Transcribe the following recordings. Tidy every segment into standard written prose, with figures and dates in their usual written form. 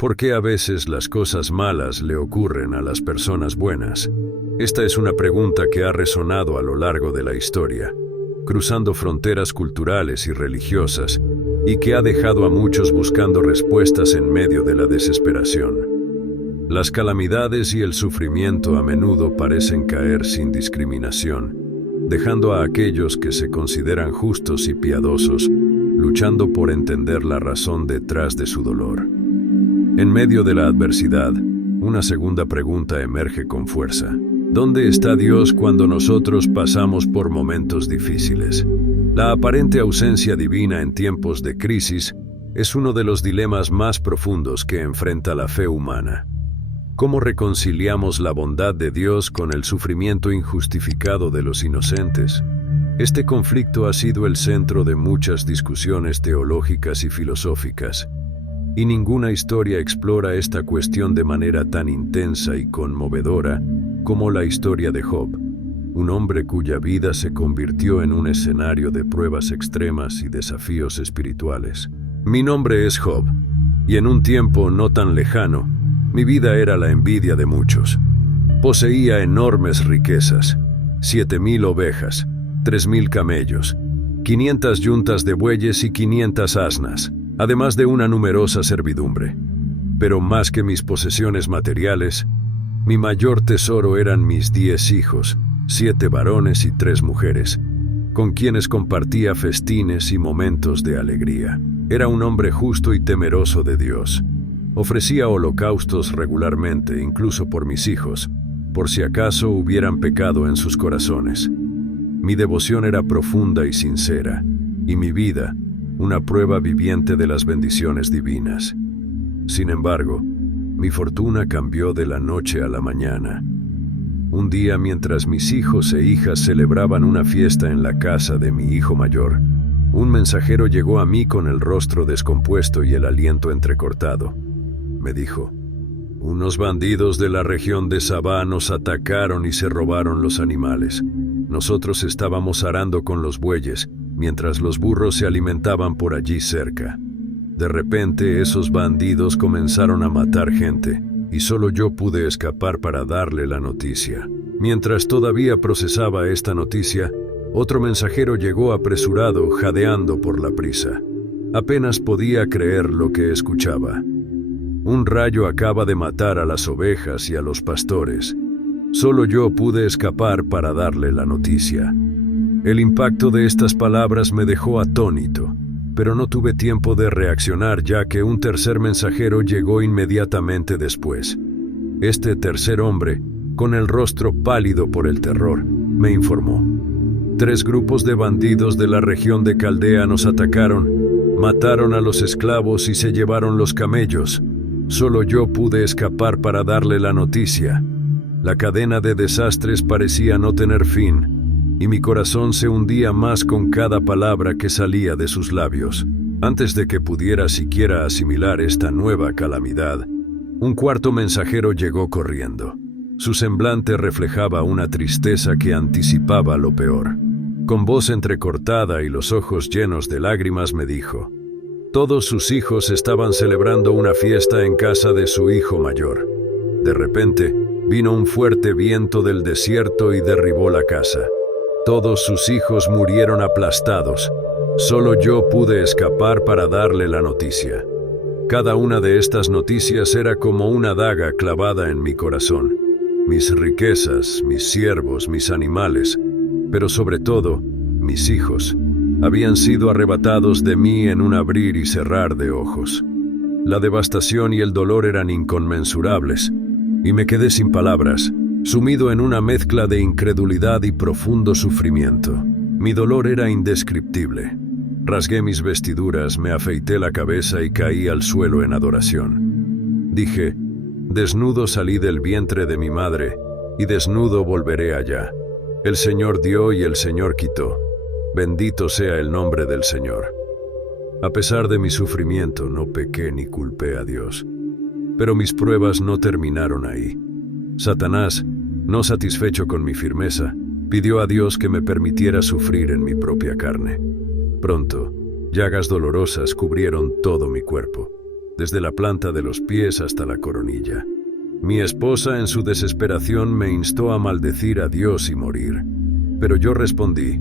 ¿Por qué a veces las cosas malas le ocurren a las personas buenas? Esta es una pregunta que ha resonado a lo largo de la historia, cruzando fronteras culturales y religiosas, y que ha dejado a muchos buscando respuestas en medio de la desesperación. Las calamidades y el sufrimiento a menudo parecen caer sin discriminación, dejando a aquellos que se consideran justos y piadosos, luchando por entender la razón detrás de su dolor. En medio de la adversidad, una segunda pregunta emerge con fuerza. ¿Dónde está Dios cuando nosotros pasamos por momentos difíciles? La aparente ausencia divina en tiempos de crisis es uno de los dilemas más profundos que enfrenta la fe humana. ¿Cómo reconciliamos la bondad de Dios con el sufrimiento injustificado de los inocentes? Este conflicto ha sido el centro de muchas discusiones teológicas y filosóficas, y ninguna historia explora esta cuestión de manera tan intensa y conmovedora como la historia de Job, un hombre cuya vida se convirtió en un escenario de pruebas extremas y desafíos espirituales. Mi nombre es Job, y en un tiempo no tan lejano, mi vida era la envidia de muchos. Poseía enormes riquezas, 7,000 ovejas, 3,000 camellos, 500 yuntas de bueyes y 500 asnas, además de una numerosa servidumbre. Pero más que mis posesiones materiales, mi mayor tesoro eran mis 10 hijos, 7 varones y 3 mujeres, con quienes compartía festines y momentos de alegría. Era un hombre justo y temeroso de Dios. Ofrecía holocaustos regularmente, incluso por mis hijos, por si acaso hubieran pecado en sus corazones. Mi devoción era profunda y sincera, y mi vida, una prueba viviente de las bendiciones divinas. Sin embargo, mi fortuna cambió de la noche a la mañana. Un día, mientras mis hijos e hijas celebraban una fiesta en la casa de mi hijo mayor, un mensajero llegó a mí con el rostro descompuesto y el aliento entrecortado. Me dijo: «Unos bandidos de la región de Sabá nos atacaron y se robaron los animales. Nosotros estábamos arando con los bueyes, mientras los burros se alimentaban por allí cerca. De repente esos bandidos comenzaron a matar gente, y solo yo pude escapar para darle la noticia». Mientras todavía procesaba esta noticia, otro mensajero llegó apresurado, jadeando por la prisa. Apenas podía creer lo que escuchaba. «Un rayo acaba de matar a las ovejas y a los pastores. Solo yo pude escapar para darle la noticia». El impacto de estas palabras me dejó atónito, pero no tuve tiempo de reaccionar ya que un tercer mensajero llegó inmediatamente después. Este tercer hombre, con el rostro pálido por el terror, me informó: «3 grupos de bandidos de la región de Caldea nos atacaron, mataron a los esclavos y se llevaron los camellos. Solo yo pude escapar para darle la noticia». La cadena de desastres parecía no tener fin, y mi corazón se hundía más con cada palabra que salía de sus labios. Antes de que pudiera siquiera asimilar esta nueva calamidad, un cuarto mensajero llegó corriendo. Su semblante reflejaba una tristeza que anticipaba lo peor. Con voz entrecortada y los ojos llenos de lágrimas me dijo: «Todos sus hijos estaban celebrando una fiesta en casa de su hijo mayor. De repente, vino un fuerte viento del desierto y derribó la casa. Todos sus hijos murieron aplastados. Solo yo pude escapar para darle la noticia». Cada una de estas noticias era como una daga clavada en mi corazón. Mis riquezas, mis siervos, mis animales, pero sobre todo, mis hijos, habían sido arrebatados de mí en un abrir y cerrar de ojos. La devastación y el dolor eran inconmensurables, y me quedé sin palabras, sumido en una mezcla de incredulidad y profundo sufrimiento. Mi dolor era indescriptible. Rasgué mis vestiduras, me afeité la cabeza y caí al suelo en adoración. Dije: «Desnudo salí del vientre de mi madre, y desnudo volveré allá. El Señor dio y el Señor quitó. Bendito sea el nombre del Señor». A pesar de mi sufrimiento, no pequé ni culpé a Dios. Pero mis pruebas no terminaron ahí. Satanás, no satisfecho con mi firmeza, pidió a Dios que me permitiera sufrir en mi propia carne. Pronto, llagas dolorosas cubrieron todo mi cuerpo. desde la planta de los pies hasta la coronilla. Mi esposa, en su desesperación, me instó a maldecir a Dios y morir. Pero yo respondí: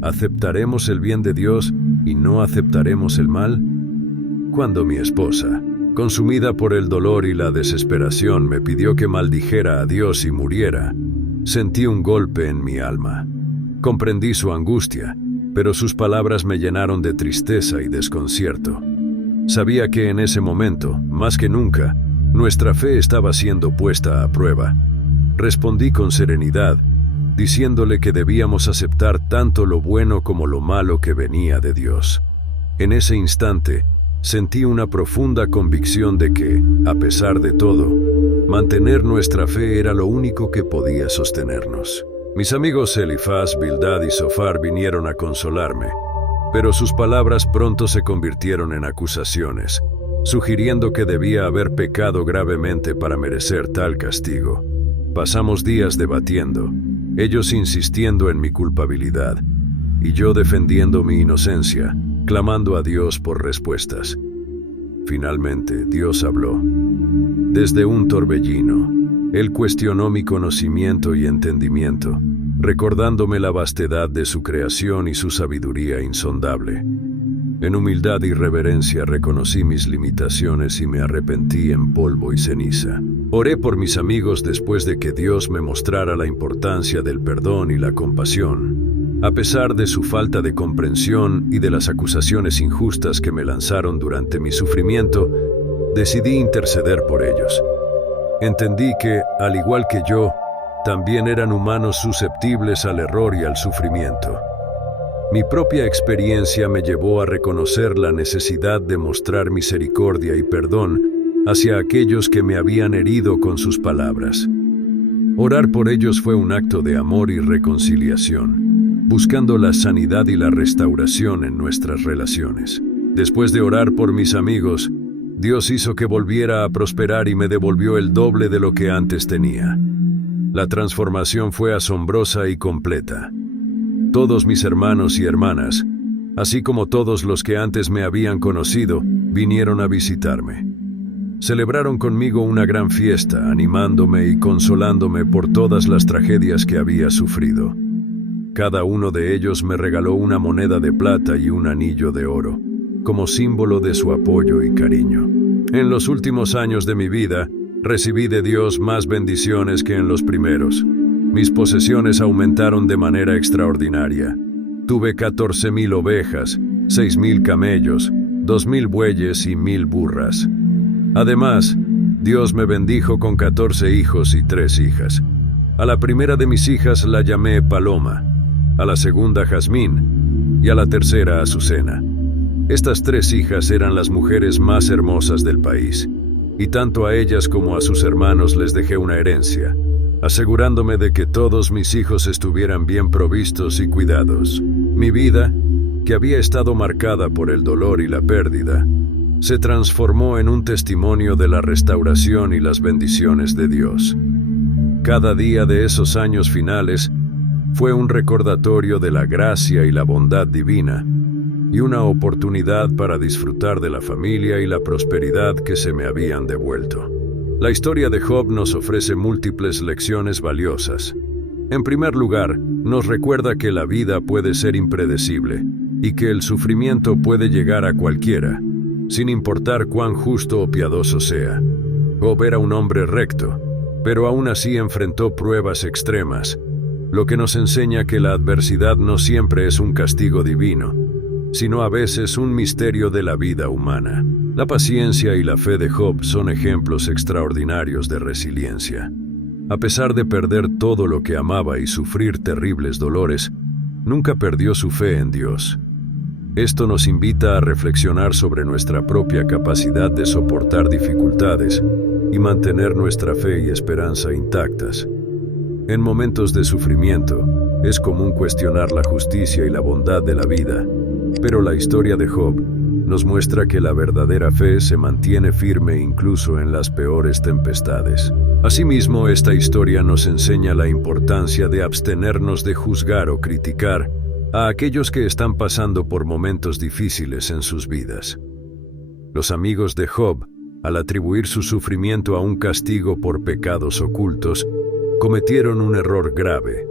¿aceptaremos el bien de Dios y no aceptaremos el mal? Cuando mi esposa, consumida por el dolor y la desesperación, me pidió que maldijera a Dios y muriera, sentí un golpe en mi alma. Comprendí su angustia, pero sus palabras me llenaron de tristeza y desconcierto. Sabía que en ese momento, más que nunca, nuestra fe estaba siendo puesta a prueba. Respondí con serenidad, diciéndole que debíamos aceptar tanto lo bueno como lo malo que venía de Dios. En ese instante, sentí una profunda convicción de que, a pesar de todo, mantener nuestra fe era lo único que podía sostenernos. Mis amigos Elifaz, Bildad y Zofar vinieron a consolarme, pero sus palabras pronto se convirtieron en acusaciones, sugiriendo que debía haber pecado gravemente para merecer tal castigo. Pasamos días debatiendo, ellos insistiendo en mi culpabilidad, y yo defendiendo mi inocencia, clamando a Dios por respuestas. Finalmente, Dios habló. Desde un torbellino, Él cuestionó mi conocimiento y entendimiento, recordándome la vastedad de su creación y su sabiduría insondable. En humildad y reverencia reconocí mis limitaciones y me arrepentí en polvo y ceniza. Oré por mis amigos después de que Dios me mostrara la importancia del perdón y la compasión. A pesar de su falta de comprensión y de las acusaciones injustas que me lanzaron durante mi sufrimiento, decidí interceder por ellos. Entendí que, al igual que yo, también eran humanos susceptibles al error y al sufrimiento. Mi propia experiencia me llevó a reconocer la necesidad de mostrar misericordia y perdón hacia aquellos que me habían herido con sus palabras. Orar por ellos fue un acto de amor y reconciliación, buscando la sanidad y la restauración en nuestras relaciones. Después de orar por mis amigos, Dios hizo que volviera a prosperar y me devolvió el doble de lo que antes tenía. La transformación fue asombrosa y completa. Todos mis hermanos y hermanas, así como todos los que antes me habían conocido, vinieron a visitarme. Celebraron conmigo una gran fiesta, animándome y consolándome por todas las tragedias que había sufrido. Cada uno de ellos me regaló una moneda de plata y un anillo de oro, como símbolo de su apoyo y cariño. En los últimos años de mi vida, recibí de Dios más bendiciones que en los primeros. Mis posesiones aumentaron de manera extraordinaria. Tuve 14,000 ovejas, 6,000 camellos, 2,000 bueyes y 1,000 burras. Además, Dios me bendijo con 14 hijos y 3 hijas. A la primera de mis hijas la llamé Paloma, a la segunda Jazmín y a la tercera Azucena. Estas 3 hijas eran las mujeres más hermosas del país, y tanto a ellas como a sus hermanos les dejé una herencia, asegurándome de que todos mis hijos estuvieran bien provistos y cuidados. Mi vida, que había estado marcada por el dolor y la pérdida, se transformó en un testimonio de la restauración y las bendiciones de Dios. Cada día de esos años finales fue un recordatorio de la gracia y la bondad divina, y una oportunidad para disfrutar de la familia y la prosperidad que se me habían devuelto. La historia de Job nos ofrece múltiples lecciones valiosas. En primer lugar, nos recuerda que la vida puede ser impredecible y que el sufrimiento puede llegar a cualquiera, sin importar cuán justo o piadoso sea. Job era un hombre recto, pero aún así enfrentó pruebas extremas, lo que nos enseña que la adversidad no siempre es un castigo divino, sino a veces un misterio de la vida humana. La paciencia y la fe de Job son ejemplos extraordinarios de resiliencia. A pesar de perder todo lo que amaba y sufrir terribles dolores, nunca perdió su fe en Dios. Esto nos invita a reflexionar sobre nuestra propia capacidad de soportar dificultades y mantener nuestra fe y esperanza intactas. En momentos de sufrimiento, es común cuestionar la justicia y la bondad de la vida, pero la historia de Job nos muestra que la verdadera fe se mantiene firme incluso en las peores tempestades. Asimismo, esta historia nos enseña la importancia de abstenernos de juzgar o criticar a aquellos que están pasando por momentos difíciles en sus vidas. Los amigos de Job, al atribuir su sufrimiento a un castigo por pecados ocultos, cometieron un error grave.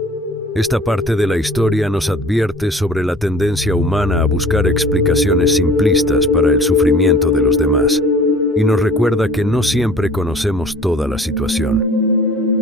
Esta parte de la historia nos advierte sobre la tendencia humana a buscar explicaciones simplistas para el sufrimiento de los demás, y nos recuerda que no siempre conocemos toda la situación.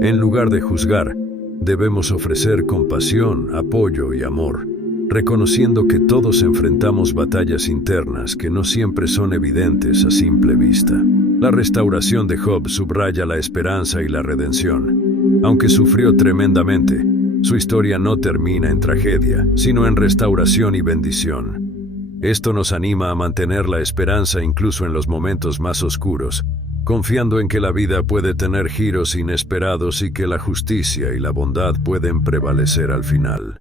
En lugar de juzgar, debemos ofrecer compasión, apoyo y amor, reconociendo que todos enfrentamos batallas internas que no siempre son evidentes a simple vista. La restauración de Job subraya la esperanza y la redención. Aunque sufrió tremendamente, su historia no termina en tragedia, sino en restauración y bendición. Esto nos anima a mantener la esperanza incluso en los momentos más oscuros, confiando en que la vida puede tener giros inesperados y que la justicia y la bondad pueden prevalecer al final.